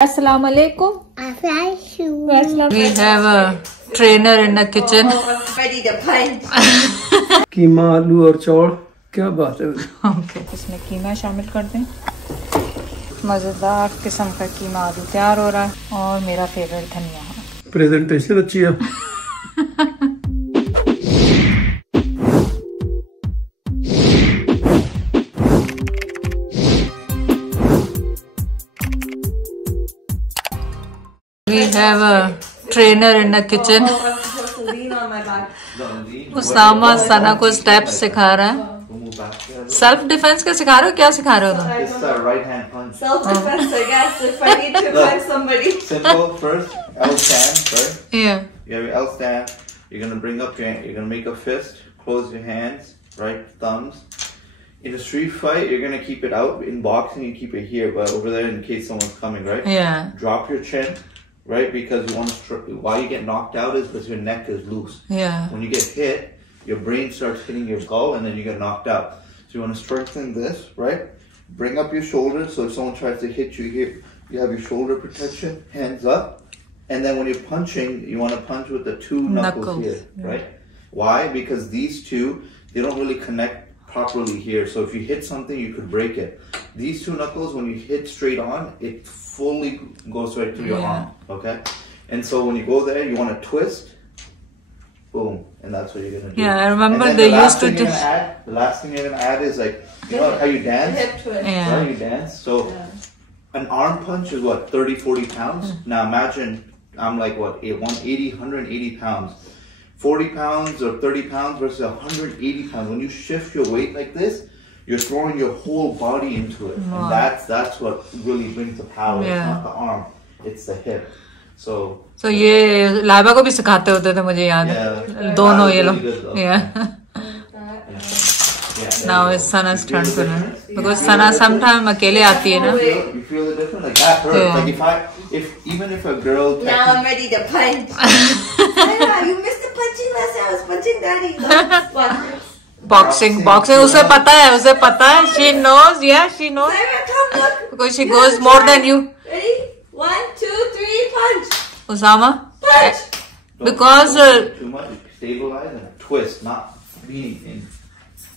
Assalamu alaikum. We have a trainer in the kitchen. Ready to punch. कीमा आलू और चौल क्या बात है। Okay. इसमें कीमा शामिल कर दें। मजेदार किस्म का कीमा आलू तैयार हो रहा है और मेरा फेवरेट धनिया। प्रेजेंटेशन अच्छी है। We have a trainer in the kitchen. Lean on my back. Usama सना को स्टेप्स सिखा रहा है। सेल्फ डिफेंस का सिखा रहे हो, क्या सिखा रहे हो तुम? This is a right hand punch. Self-defense, I guess, if I need to punch somebody. Simple first, L stand, right? Yeah. You have your L stand, you're gonna bring up your, you're gonna make a fist, close your hands, right, thumbs. In a street fight, you're gonna keep it out. In boxing, you keep it here, but over there in case someone's coming, right? Yeah. Drop your chin, right, because you want to, why you get knocked out is because your neck is loose. Yeah. When you get hit, your brain starts hitting your skull and then you get knocked out. So you want to strengthen this, right? Bring up your shoulders so if someone tries to hit you here, you have your shoulder protection, hands up. And then when you're punching, you want to punch with the two knuckles here, right? Why? Because these two, they don't really connect properly here. So if you hit something, you could break it. These two knuckles, when you hit straight on, it fully goes right through your arm, okay? And so when you go there, you want to twist, boom, and that's what you're gonna do. Yeah, I remember and they used to do. The last thing you're gonna add is like, you know how you dance? Hip twist. Yeah. How you dance? So an arm punch is what, 30, 40 pounds? Now imagine I'm like what, 180, 180 pounds. 40 pounds or 30 pounds versus 180 pounds. When you shift your weight like this, you're throwing your whole body into it. Wow. And that's what really brings the power. Yeah. It's not the arm, it's the hip. So ये लाइबा को भी सिखाते होते थे, मुझे याद है। दोनों ये लोग। Yeah. Now it's Sana's turn to learn because Sana sometimes अकेले आती है ना। You feel the difference? Like that hurts. Yeah. Like even if a girl. Now I'm ready to punch. Sarah, you missed the punching last time. I was punching daddy. Boxing उसे पता है, she knows, yeah, she knows, Sarah, come look. because she goes more than you. Ready? 1, 2, 3, punch. Usama, Punch. because Too much. Stabilize and twist, not leaning in.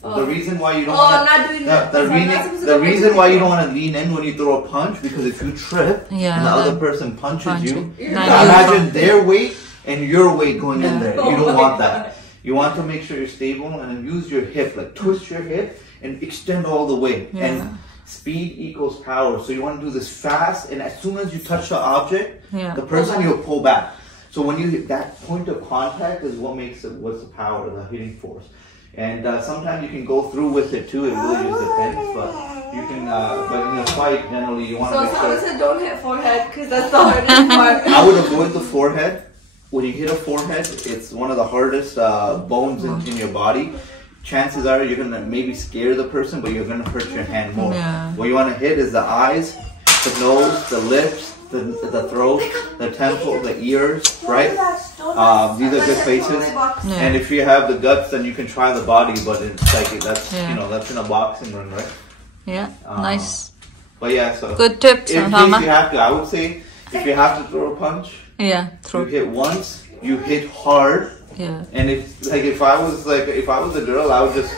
Oh. The reason why you don't. Oh, I'm not doing that. The reason why you don't want to lean in when you throw a punch, because if you trip Yeah, and the other then person punches you, Now so you- imagine their weight and your weight going in there. You don't want that. You want to make sure you're stable and then use your hip, like twist your hip and extend all the way. Yeah. And speed equals power. So you want to do this fast, and as soon as you touch the object, Yeah. the person you'll pull back. So when you hit that point of contact is what makes it, what's the power, the hitting force. And sometimes you can go through with it too. It really just depends, but you can. But in a fight, generally you want to So make Sarah sure. said don't hit forehead because that's the hardest part. I would avoid the forehead. When you hit a forehead, it's one of the hardest bones in your body. Chances are you're gonna maybe scare the person, but you're gonna hurt your hand more. Yeah. What you want to hit is the eyes, the nose, the lips, the throat, the temple, the ears, right? These are good places. Yeah. And if you have the guts, then you can try the body, but it's like that's Yeah. that's in a boxing ring, right? yeah, nice, But yeah, so good tips, if Usama. you have to, I would say if you have to throw a punch, Yeah, you throw, hit once, you hit hard, yeah, and if I was a girl, I would just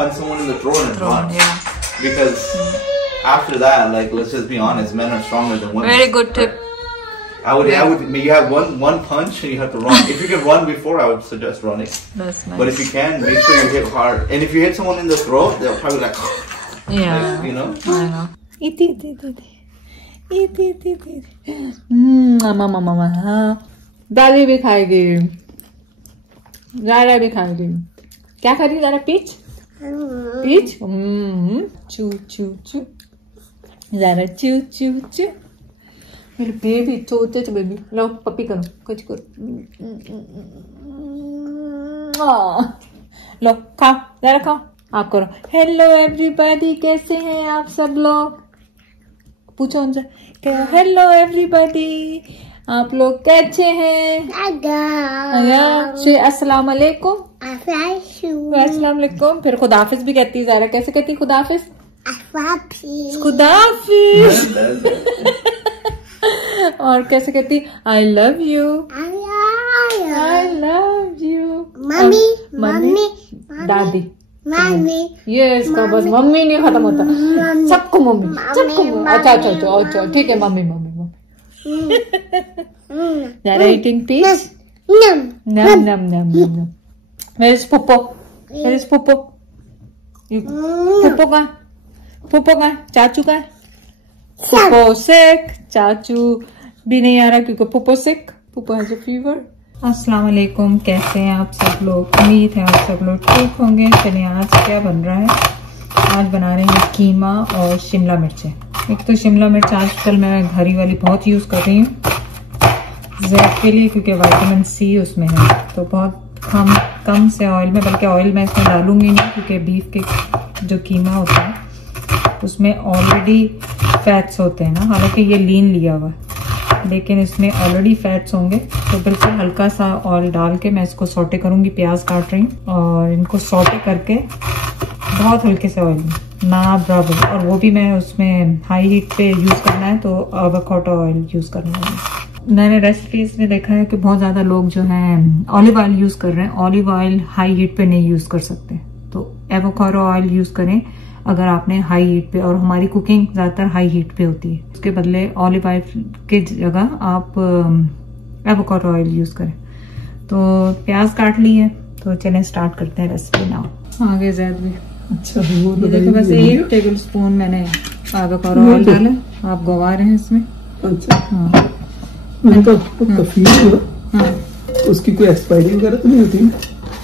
punch someone in the throat and throw, run. yeah. Because after that, like let's just be honest, men are stronger than women. Very good tip. I would. You have one punch and you have to run. If you can run before, I would suggest running. That's nice. But if you can, make sure you hit hard. And if you hit someone in the throat, they'll probably like, Yeah, you know. I know. मामा दादी भी खाएगी, Zara भी खाएगी। क्या खा रही Zara? Peach peach चू चू चू जारा चू चू चू। मेरे बेबी छोटे बेबी, लो पपी करो, कुछ करो, लो खाओ, जारा खाओ, आप करो। हेलो एवरीबॉडी, कैसे हैं आप सब लोग? पूछो उनसे, हेलो एवरीबॉडी, आप लोग कैसे हैं? अस्सलाम वालेकुम। अस्सलाम वालेकुम। फिर खुदाफिज भी कहती है ज़ारा। कैसे कहती है खुदाफिज? खुदाफिज। और कैसे कहती I love you, I love you mummy, mummy, दादी, मम्मी, ये इसका बस मम्मी नहीं खत्म होता, सबको मम्मी, सबको मम्मी। अच्छा अच्छा अच्छा अच्छा ठीक है, mummy mummy mummy. They're eating peach. Num Num num num num num. Where is Popo? Where is Popo? Popo कहाँ? Popo कहाँ? चाचू कहाँ? Popo sick. चाचू भी नहीं आ रहा क्योंकि Popo sick. Popo has a fever. अस्सलाम वालेकुम, कैसे हैं आप सब लोग? उम्मीद है आप सब लोग ठीक होंगे। चलिए आज क्या बन रहा है? आज बना रहे हैं कीमा और शिमला मिर्चें। एक तो शिमला मिर्च आजकल मैं हरी वाली बहुत यूज कर रही हूँ ज़ैत के लिए, क्योंकि विटामिन सी उसमें है। तो बहुत कम से ऑयल में, बल्कि ऑयल मैं इसमें डालूंगी नहीं क्योंकि बीफ के जो कीमा होता है उसमें ऑलरेडी फैट्स होते हैं ना। हालांकि ये लीन लिया हुआ है लेकिन इसमें ऑलरेडी फैट्स होंगे। तो बिल्कुल हल्का सा ऑयल डाल के मैं इसको सौटे करूंगी। प्याज काट रही हूँ और इनको सौटे करके बहुत हल्के से ऑयल में, ना बराबर, और वो भी मैं उसमें हाई हीट पे यूज करना है तो एवोकाडो ऑयल यूज करना है। मैंने रेसिपीज में देखा है कि बहुत ज्यादा लोग जो हैं ऑलिव ऑयल यूज कर रहे हैं। ऑलिव ऑयल हाई हीट पे नहीं यूज कर सकते, तो एवोकाडो ऑयल यूज करें अगर आपने हाई हीट पे, और हमारी कुकिंग ज्यादातर हाई हीट पे होती है। उसके बदले ऑलिव ऑयल के जगह आप एवोकाडो ऑयल यूज करें। तो प्याज काट ली है, तो चलें स्टार्ट करते हैं रेसिपी नाउ। आगे ज़ैद भी अच्छा वो ये देखो, बस 1 टेबल स्पून मैंने एवोकाडो ऑयल डाला। आप गवा रहे हैं इसमें। अच्छा हाँ मैं तो कफील हूँ। हाँ, उसकी कोई एक्सपायरी वगैरह तो नहीं होती?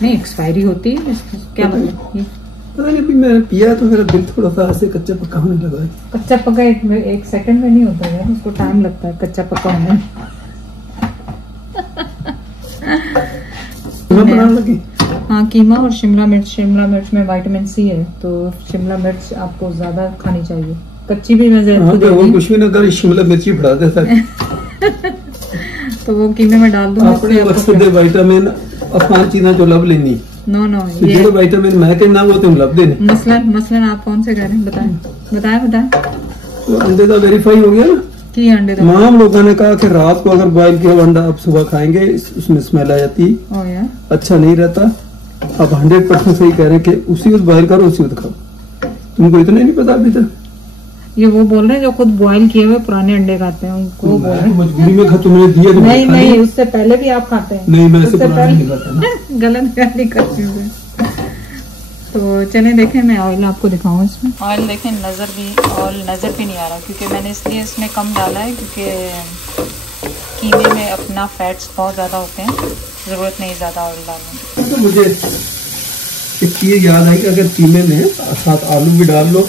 नहीं एक्सपायरी होती है क्या मतलब? ये पता नहीं, अभी मैंने पिया तो मेरा दिल थोड़ा सा ऐसे कच्चा पक्का होने लगा है। कच्चा पक्का एक सेकंड में नहीं होता है, उसको टाइम लगता है कच्चा पक्का होने में। बनाने लगी। हाँ, कीमा और शिमला मिर्च में विटामिन सी है, तो शिमला मिर्च आपको ज्यादा खानी चाहिए। कच्ची भी मैं ज़ैद को दे वो दी। कुछ भी ना कर, शिमला मिर्ची बढ़ा देता है। तो वो कीमे में डाल दूंगा। अपने मकसद विटामिन अफान चीज़ें जो लब लेनी। नो ये विटामिन मैं कहना वो तुम लब देने। मसलन आप कौन से कह रहे हैं? बताएं। तो अंडे का वेरीफाई हो गया ना कि अंडे का। तमाम लोगों ने कहा कि रात को अगर बॉइल किया हुआ अंडा आप सुबह खाएंगे उसमें स्मेल आ जाती है, ओ यार, अच्छा नहीं रहता। आप 100% सही कह रहे हैं कि उसी वक्त बॉइल करो, उसी वक्त खाओ। तुमको इतना नहीं पता अभी तक? ये वो बोल रहे हैं जो खुद बॉयल किए हुए पुराने अंडे खाते हैं, उनको बोल रहे हैं। मजबूरी में खा, तुमने दिया तो नहीं, उससे पहले भी आप खाते हैं। नहीं, मैं उससे पुराने नहीं खाता ना। गलत गाली करती हूँ। तो चलें देखें, मैं ऑयल आपको दिखाऊं इसमें। ऑयल देखें, नजर भी नहीं आ रहा क्योंकि मैंने इसलिए इसमें कम डाला है क्योंकि कीमे में अपना फैट्स बहुत ज्यादा होते हैं, जरूरत नहीं ज्यादा ऑयल डालने की। तो मुझे एक चीज याद आई कि अगर कीमे में साथ आलू भी डाल लो,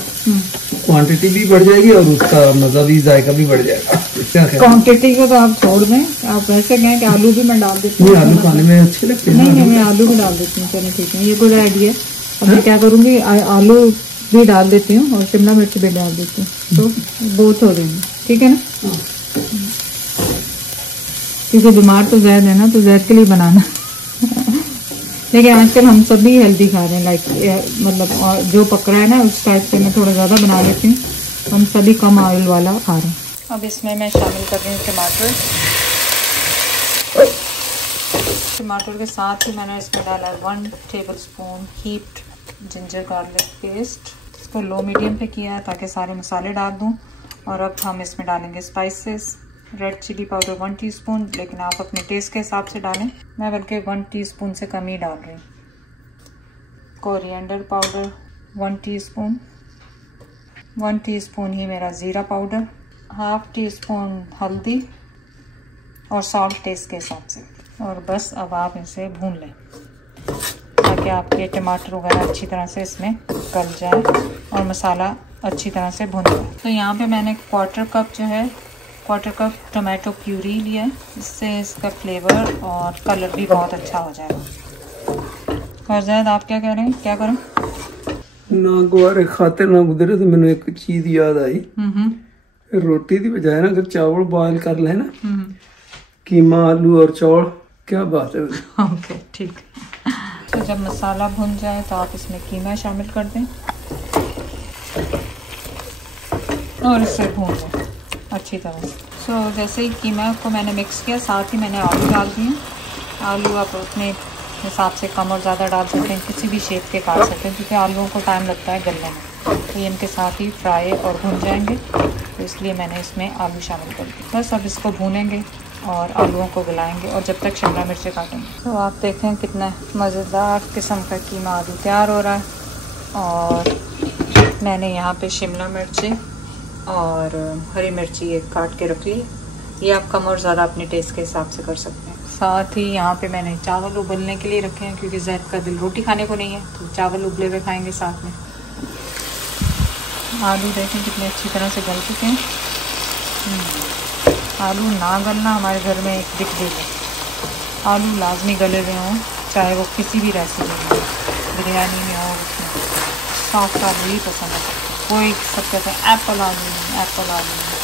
क्वांटिटी भी बढ़ जाएगी और उसका मजा भी, जायका भी बढ़ जाएगा। क्या क्वांटिटी को तो आप छोड़ दें, आप ऐसे कहें कि आलू भी मैं डाल देती हूँ। आलू खाने में अच्छे लगते हैं। नहीं, मैं आलू भी डाल देती हूँ। चलो ठीक है, ये गुड आइडिया। अब मैं क्या करूँगी, आलू भी डाल देती हूँ और शिमला मिर्च भी डाल देती हूँ, तो बोथ हो जाएंगे। ठीक है ना? क्योंकि बीमार तो ज़ैद है ना, तो ज़ैद के लिए बनाना। लेकिन आजकल हम सभी हेल्दी खा रहे हैं, लाइक मतलब जो पकड़ा है ना उस टाइप से मैं थोड़ा ज़्यादा बना लेती हूँ। हम सभी कम ऑयल वाला खा रहे हैं। अब इसमें मैं शामिल कर रही हूँ टमाटर के साथ ही मैंने इसमें डाला है 1 table spoon heaped ginger garlic paste. इसको लो मीडियम पे किया है ताकि सारे मसाले डाल दूँ। और अब हम इसमें डालेंगे spices. Red chilli powder 1 teaspoon, लेकिन आप अपने टेस्ट के हिसाब से डालें। मैं बल्कि 1 टीस्पून से कम ही डाल रही हूँ। कोरिएंडर पाउडर 1 टीस्पून, 1 टीस्पून ही मेरा ज़ीरा पाउडर, 1/2 टीस्पून हल्दी और सॉल्ट टेस्ट के हिसाब से। और बस अब आप इसे भून लें ताकि आपके टमाटर वगैरह अच्छी तरह से इसमें गल जाए और मसाला अच्छी तरह से भुन जाए। तो यहाँ पे मैंने क्वार्टर कप टमाटो प्यूरी लिया है, इससे इसका फ्लेवर और कलर भी बहुत अच्छा हो जाएगा। और ज़ैद आप क्या कह रहे हैं, क्या करें? ना गुआरे खाते ना गुजरे तो मैंने एक चीज याद आई। रोटी की बजाय ना अगर चावल बॉयल कर ले ना, कीमा आलू और चावल, क्या बात है। ओके ठीक। तो जब मसाला भुन जाए तो आप इसमें कीमा शामिल कर दें और इसे भून लें अच्छी तरह से। तो जैसे ही कीमा को मैंने मिक्स किया, साथ ही मैंने आलू डाल दिए। आलू आप अपने हिसाब से कम और ज़्यादा डाल सकते हैं, किसी भी शेप के काट सकते हैं, क्योंकि आलूओं को टाइम लगता है गलने में। तो ये इनके साथ ही फ्राई और भून जाएंगे, तो इसलिए मैंने इसमें आलू शामिल कर दिए। बस अब इसको भूनेंगे और आलूओं को गलाएंगे और जब तक शिमला मिर्चें काटेंगे। तो आप देखें कितना मज़ेदार किस्म का कीमा आलू तैयार हो रहा है। और मैंने यहाँ पे शिमला मिर्चें और हरी मिर्ची एक काट के रख ली। ये आप कम और ज़्यादा अपने टेस्ट के हिसाब से कर सकते हैं। साथ ही यहाँ पे मैंने चावल उबलने के लिए रखे हैं, क्योंकि ज़ैद का दिल रोटी खाने को नहीं है, तो चावल उबले हुए खाएंगे साथ में। आलू देखें कितने अच्छी तरह से गल चुके हैं। आलू ना गलना हमारे घर में एक दिक है। आलू लाजमी गले हुए हों, चाहे वो किसी भी रेसिपी में, बिरयानी में हो, उसमें सॉफ्ट आलू ही पसंद है। कोई सब कहते हैं एप्पल आलू नहीं, एप्पल आलू नहीं।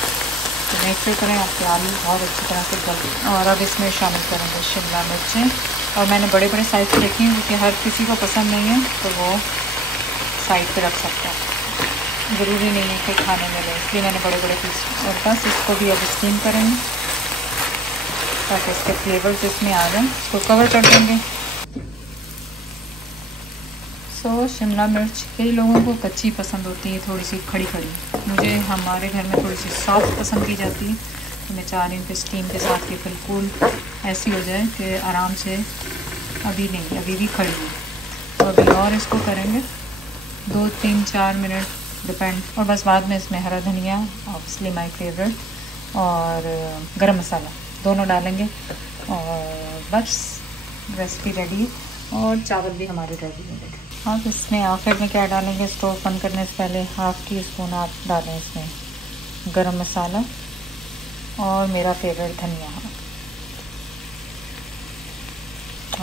तो मेक श्योर करें आपके आलू बहुत अच्छी तरह से गल। और अब इसमें शामिल करेंगे शिमला मिर्चें, और मैंने बड़े बड़े साइज़ के रखी हैं, क्योंकि हर किसी को पसंद नहीं है, तो वो साइड पे रख सकता है, ज़रूरी नहीं है कि खाने में ले, इसलिए मैंने बड़े बड़े पीस। और बस इसको भी अब स्टीम करेंगे ताकि इसके फ्लेवर्स इसमें आ जाएं। इसको कवर कर देंगे। सो शिमला मिर्च कई लोगों को कच्ची पसंद होती है, थोड़ी सी खड़ी खड़ी। मुझे हमारे घर में थोड़ी सी सॉफ्ट पसंद की जाती है, तो मैं चाह रही हूँ कि स्टीम के साथ ये बिल्कुल ऐसी हो जाए कि आराम से, अभी नहीं, अभी भी खड़ी है। तो अभी और इसको करेंगे 2, 3, 4 मिनट डिपेंड। और बस बाद में इसमें हरा धनिया, ऑब्वियसली माय फेवरेट, और गरम मसाला दोनों डालेंगे, और बस रेसिपी रेडी। और चावल भी हमारे रेडी है। अब इसमें आखिर में क्या डालेंगे, स्टोव बंद करने से पहले 1/2 टीस्पून आप डालें इसमें गरम मसाला और मेरा फेवरेट धनिया।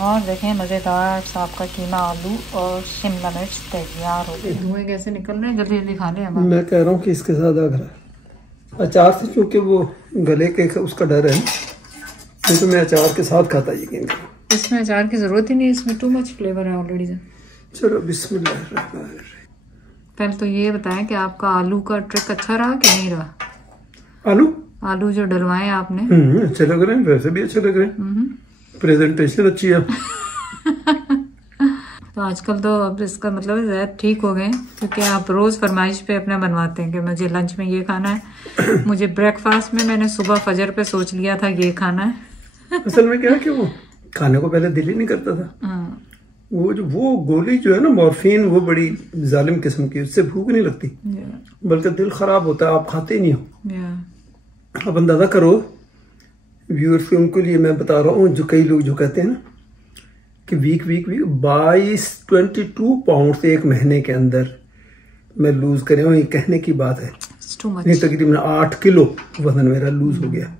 और देखें मज़ेदार साफ का कीमा आलू और शिमला मिर्च तैयार हो गए। धुएं कैसे निकल रहे हैं, जल्दी जल्दी खा लें। मैं कह रहा हूँ कि इसके साथ अगर अचार से, चूँकि वो गले के उसका डर है, नहीं तो मैं अचार के साथ खाता यकीन करो। इसमें अचार की ज़रूरत ही नहीं, इसमें टू मच फ्लेवर है ऑलरेडी। चलो बिस्मिल्लाह। पहले तो ये बताएं कि आपका आलू का ट्रिक अच्छा रहा कि नहीं रहा। आलू जो डलवाए आपने अच्छे लग रहे हैं, वैसे भी अच्छे लग रहे हैं, प्रेजेंटेशन अच्छी है। तो आजकल तो अब इसका मतलब है ठीक हो गए, क्योंकि आप रोज फरमाइश पे अपना बनवाते हैं कि मुझे लंच में ये खाना है, मुझे ब्रेकफास्ट में मैंने सुबह फजर पे सोच लिया था ये खाना है। असल में क्या है कि वो खाने को पहले दिल ही नहीं करता था। वो गोली जो है ना मॉर्फिन, वो बड़ी जालिम किस्म की, उससे भूख नहीं लगती, बल्कि दिल खराब होता है, आप खाते ही नहीं हो। अब अंदाजा करो व्यूअर्स को, उनके लिए मैं बता रहा हूँ, जो कई लोग जो कहते हैं ना कि वीक 22 पाउंड एक महीने के अंदर मैं लूज करे हूँ, ये कहने की बात है। नहीं, तकरीबन 8 किलो वजन मेरा लूज हो गया।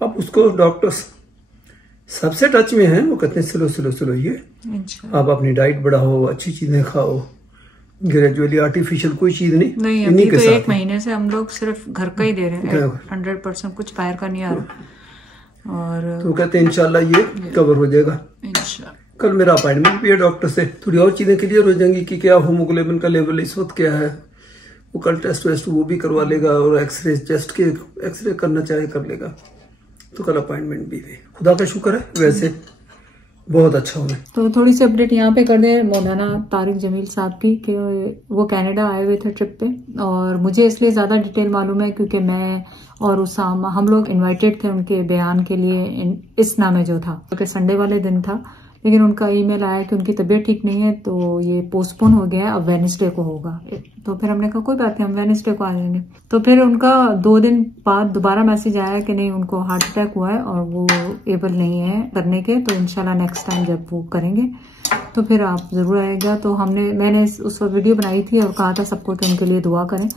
अब उसको डॉक्टर्स सबसे टच में है, वो कहते हैं स्लो ये आप अपनी डाइट बढ़ाओ, अच्छी चीजें खाओ, ग्रेजुअली आर्टिफिशियल कोई चीज नहीं। अभी तो 1 महीने से हम लोग सिर्फ घर का ही दे रहे हैं, 100% कुछ बाहर का नहीं आ रहा। और तो कहते हैं इंशाल्लाह ये कवर हो जाएगा। कल मेरा अपॉइंटमेंट भी है डॉक्टर से, थोड़ी और चीजें क्लियर हो जाएंगी कि क्या हीमोग्लोबिन का लेवल इस वक्त क्या है, वो कल टेस्ट वेस्ट वो भी करवा लेगा, और एक्सरे करना चाहे कर लेगा। तो कल अपॉइंटमेंट भी है, खुदा का शुक्र है, वैसे बहुत अच्छा हुआ। तो थोड़ी सी अपडेट यहाँ पे कर दें मौलाना तारिक जमील साहब की, कि वो कनाडा आए हुए थे ट्रिप पे, और मुझे इसलिए ज़्यादा डिटेल मालूम है क्योंकि मैं और उसामा हम लोग इनवाइटेड थे उनके बयान के लिए इस नामे जो था, क्योंकि संडे वाले दिन था, लेकिन उनका ईमेल आया कि उनकी तबीयत ठीक नहीं है, तो ये पोस्टपोन हो गया है, अब वेडनेसडे को होगा। तो फिर हमने कहा कोई बात नहीं, हम वेडनेसडे को आ जाएंगे। तो फिर उनका 2 दिन बाद दोबारा मैसेज आया कि नहीं, उनको हार्ट अटैक हुआ है और वो एबल नहीं है करने के, तो इंशाल्लाह नेक्स्ट टाइम जब वो करेंगे तो फिर आप जरूर आएगा। तो मैंने उस वक्त वीडियो बनाई थी और कहा था सबको कि उनके लिए दुआ करें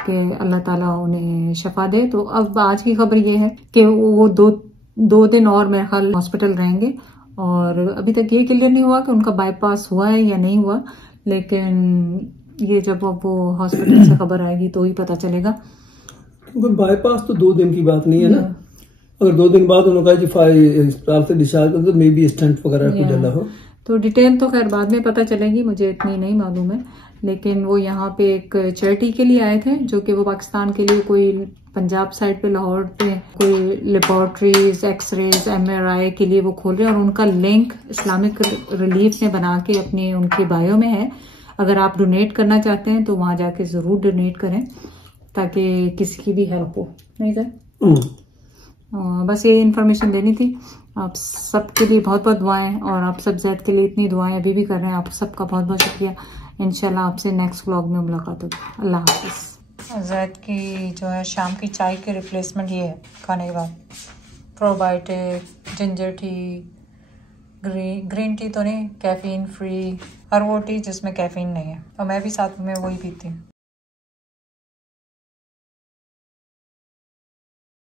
कि अल्लाह ताला उन्हें शफा दे। तो अब आज की खबर ये है कि वो 2 दिन और मेरे ख्याल हॉस्पिटल रहेंगे, और अभी तक ये क्लियर नहीं हुआ कि उनका बाईपास हुआ है या नहीं हुआ, लेकिन ये जब वो हॉस्पिटल से खबर आएगी तो ही पता चलेगा। क्योंकि बाईपास तो 2 दिन की बात नहीं है ना, अगर 2 दिन बाद उन्होंने कहा अस्पताल से डिस्चार्ज कर, तो मे बी स्टंट वगैरह कुछ डला हो। तो डिटेल तो खैर बाद में पता चलेगी, मुझे इतनी नहीं मालूम है। लेकिन वो यहाँ पे एक चैरिटी के लिए आए थे, जो कि वो पाकिस्तान के लिए कोई पंजाब साइड पे लाहौर पे कोई लेबोरेटरीज, एक्सरेज, MRI के लिए वो खोल रहे हैं और उनका लिंक इस्लामिक रिलीफ ने बना के अपने उनके बायो में है। अगर आप डोनेट करना चाहते हैं तो वहां जाके जरूर डोनेट करें ताकि किसी की भी हेल्प हो। नहीं सर, बस ये इन्फॉर्मेशन देनी थी। आप सबके लिए बहुत बहुत दुआएं और आप सब जैद के लिए इतनी दुआएं अभी भी कर रहे हैं। आप सबका बहुत बहुत शुक्रिया। इंशाल्लाह आपसे नेक्स्ट व्लॉग में मुलाकात होगी। अल्लाह हाफिज़। जैद की जो है शाम की चाय की रिप्लेसमेंट ये है खाने के बाद। Probiotic, ginger tea, green tea तो नहीं, कैफीन फ्री, हर वो टी जिसमें कैफीन नहीं है, और मैं भी साथ में वही पीती हूँ।